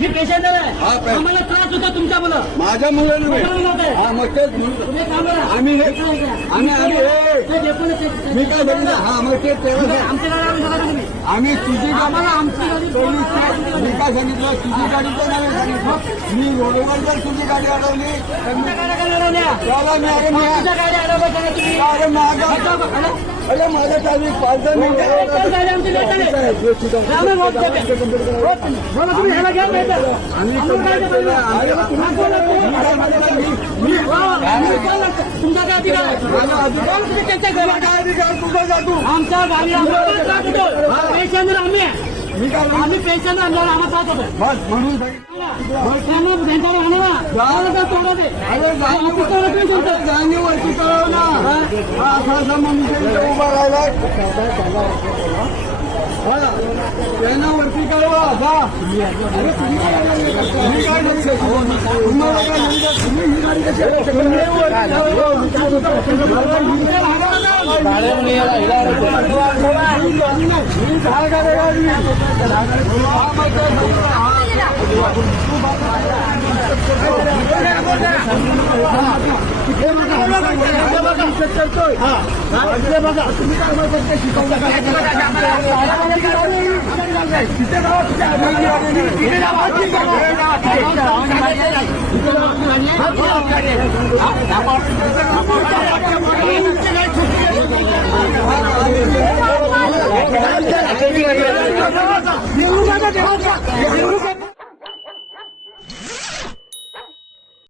मी पेशंटर आहे, आम्हाला त्रास होता तुमच्या मुलं, माझ्या मुलांना मग तेच तुम्ही काम करा. आम्ही मी मी काय सांगितलं हा मग ते आमच्या गाडी तुम्ही आम्ही तुझी आम्हाला आमची गाडी मी काय सांगितलं तुझी गाडी तर नाही सांगितलं मी रोडवर जर तुझी गाडी अडवली तर मी त्याला मी अरे अरे माझ्या चालू 5-10 मिनिटं तुमचा काय अधिकार आमच्या गाडी पेशंट आम्ही आम्ही पेशंट आणणार आम्हाला त्रास होतो म्हणून जाणीवरती कळव ना असा मग उभा राहिला त्यांना वरती कळवा असा अरे तुम्ही काय तुम्हाला काय तुम्ही ही गाडी कशी शिकवता